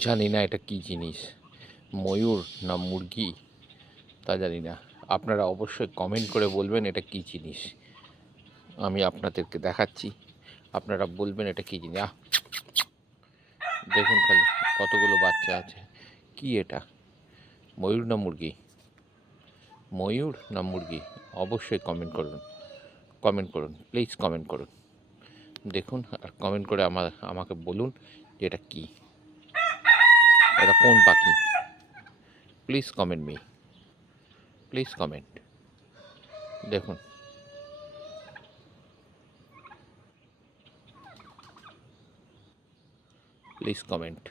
জানি না এটা কী জিনিস? ময়ূর না মুরগি? তা জানি না। আপনারা অবশ্যই কমেন্ট করে বলবেন এটা কী জিনিস? আমি আপনাদেরকে দেখাচ্ছি। আপনারা বলবেন এটা কী জিনিস? দেখুন খালি, কতগুলো বাচ্চা আছে। কি এটা? ময়ূর না মুরগি? ময়ূর না মুরগি? অবশ্যই কমেন্ট করুন। কমেন্ট করুন প্লিজ কমেন্ট করুন। দেখুন আর কমেন্ট করে আমার আমাকে বলুন যে এটা কী। এটা কোন পাখি? Please comment me please comment দেখুন। Please comment